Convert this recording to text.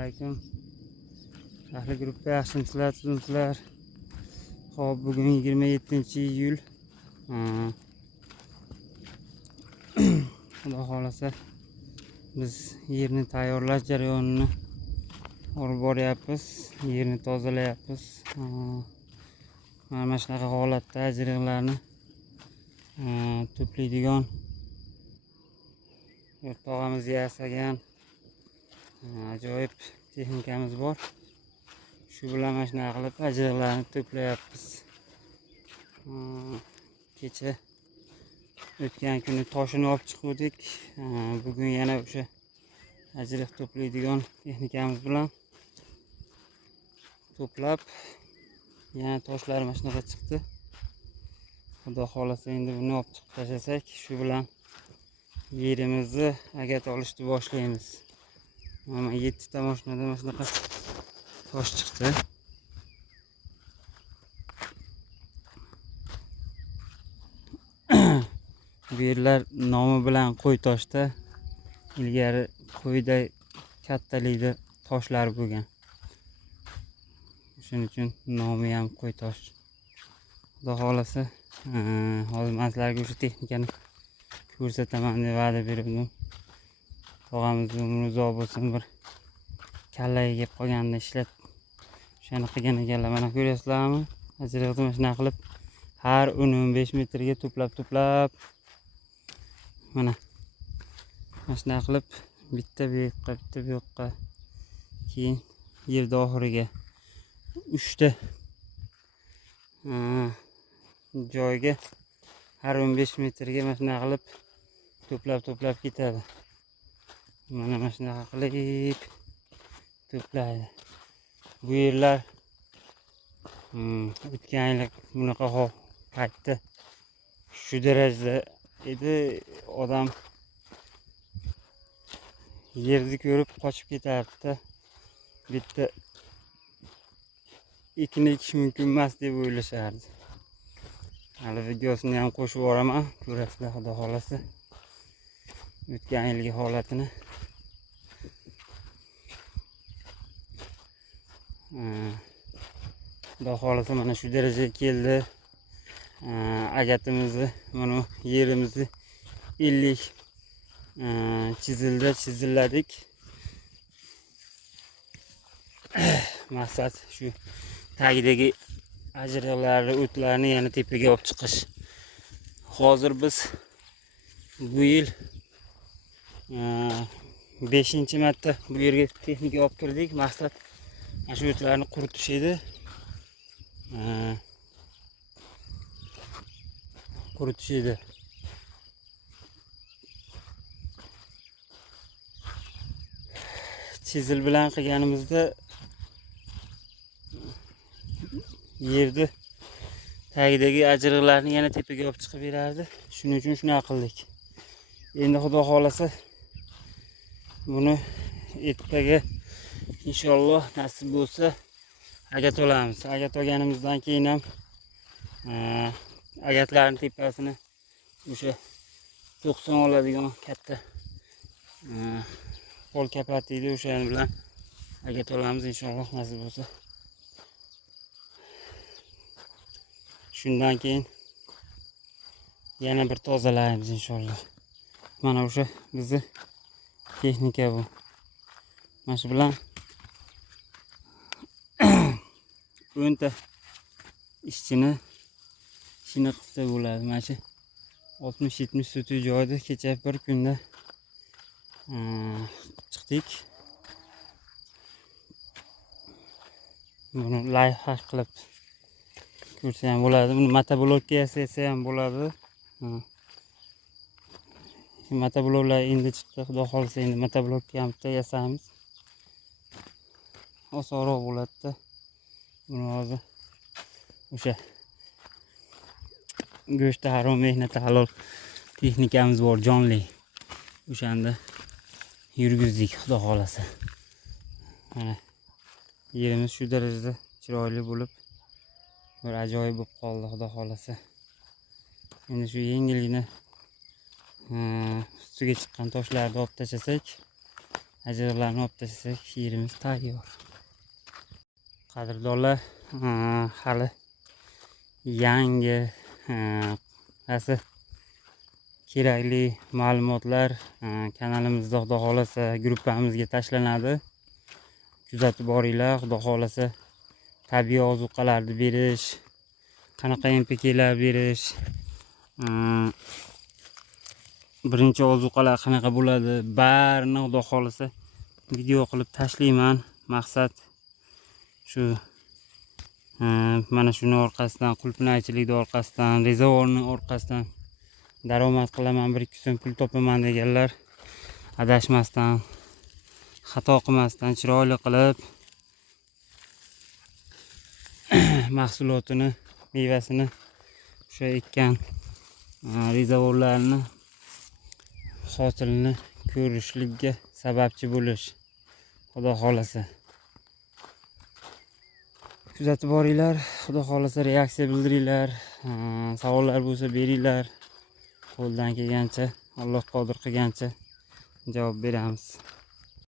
alaykum. Ahli gruppa yaxshimisizlar, tuzimsizlar. Xo'p, bugun 27-iyul. Xudo xolasa biz yerni tayyorlash jarayonini olib boryapmiz. Yerni tozalayapmiz. Mana shunaqa holatda ajriqlarni to'playdigan o'rtog'imiz yasagan ajoyib texnikamiz bor. Shu bilan mana shunaqa qilib ajriqlarni to'playapmiz. Kecha o'tgan kuni toshini olib chiqdik. Bugun yana o'sha ajriq to'playdigan texnikamiz bilan to'plab yana toshlar mana shunaqa chiqdi. Xudo xolasa endi buni olib chiqib tashlasak, shu bilan yerimizni agat olishni boshlaymiz. Mana 7 ta mashinada mana shunaqa tosh chiqdi. Bu yerlar nomi bilan qo'y toshda, ilgari qo'yday kattalikda toshlar bo'lgan. Shuning uchun nomi ham qo'y tosh. Xudo xolasa hozir men sizlarga o'sha texnikani ko'rsataman deb va'da berdim. Tog'amiz umri uzoq bo'lsin, bir kallaga kelib qolganda ishlat o'shani qilgan ekanlar. Mana ko'ryapsizlarmi? Ajriqni mana shunaqa qilib har 10-15 metrga to'plab mana shunaqa qilib bitta bu yoqqa keyin yerda oxiriga 3 ta joyga har 15 metrga mana shunaqa qilib to'plab ketadi. Mana shunaqa qilib to'playdi. Bu yerlar o'tgan yil bunaqa paytda shu darajada edi, odam yerni ko'rib qochib ketardi. Bitta ekin ekish mumkin emas deb o'ylashardi. Hali videosini ham qo'shib boraman, ko'rasizlar xudo xolasa o'tgan yilgi holatini. Xudo xolasa mana shu darajaga keldi. Agatimizni, mana yerimizni 50 chizilladik. Maqsad shu tagidagi ajriqlarni, o'tlarni yana tepaga olib chiqish. Hozir biz bu yil 5-marta bu yerga texnika olib kirdik. Maqsad mana shu o'tlarni quritish edi. Chizil bilan qilganimizda yerni tagidagi ajriqlarni yana tepaga olib chiqib berardi. Shuning uchun shunaqa qildik. Endi xudo xolasa buni ertaga inshaalloh nasib bo'lsa agat olamiz. Agat olganimizdan keyin ham agatlarning tepasini o'sha 90 oladigan katta qo'l kapatiydi, o'shaning bilan agat olamiz inshaalloh nasib bo'lsa. Shundan keyin yana bir tozalaymiz inshaalloh. Mana o'sha bizni texnika bu. Mana shu bilan 10 ta ishchini qilsa bo'ladi. Mana shu 60-70 sut joyda kecha bir kunda chiqdik. Buni layfhack qilib ko'rsa ham bo'ladi. Buni motoblokka yasasa ham bo'ladi. Motobloklar endi chiqdi. Xudo xolasa endi motoblokka ham bitta yasamiz. Osonroq bo'ladi-da. Buni hozir o'sha go'shtda harom mehnati halol texnikamiz bor, jonli. O'shanda yurgizdik xudo xolasa. Mana yerimiz shu darajada chiroyli bo'lib, bir ajoyib bo'lib qoldi xudo xolasa. Endi shu yengilgina ustiga chiqqan toshlarni olib tashlasak, ajriqlarni olib tashlasak yerimiz tayyor. Qadrdonlar, hali yangi kerakli ma'lumotlar kanalimizda xudo xolasa gruppamizga tashlanadi. Kuzatib boringlar. Xudo xolasa tabiiy ozuqalarni berish, qanaqa NPKlar berish, birinchi ozuqalar qanaqa bo'ladi, barini xudo xolasa video qilib tashlayman. Maqsad shu mana shuni orqasidan, qulpnaychilikni orqasidan, rezavorning orqasidan daromad qilaman, 1-2 so'm pul topaman deganlar adashmasdan, xato qilmasdan chiroyli qilib mahsulotini, mevasini o'sha ekkan rezavorlarni hosilini ko'rishlikka sababchi bo'lish. Xudo xolasa kuzatib boringlar. Xudo xolasa reaksiya bildiringlar. Savollar bo'lsa beringlar. Qo'ldan kelgancha, Alloh qodir qilgancha javob beramiz.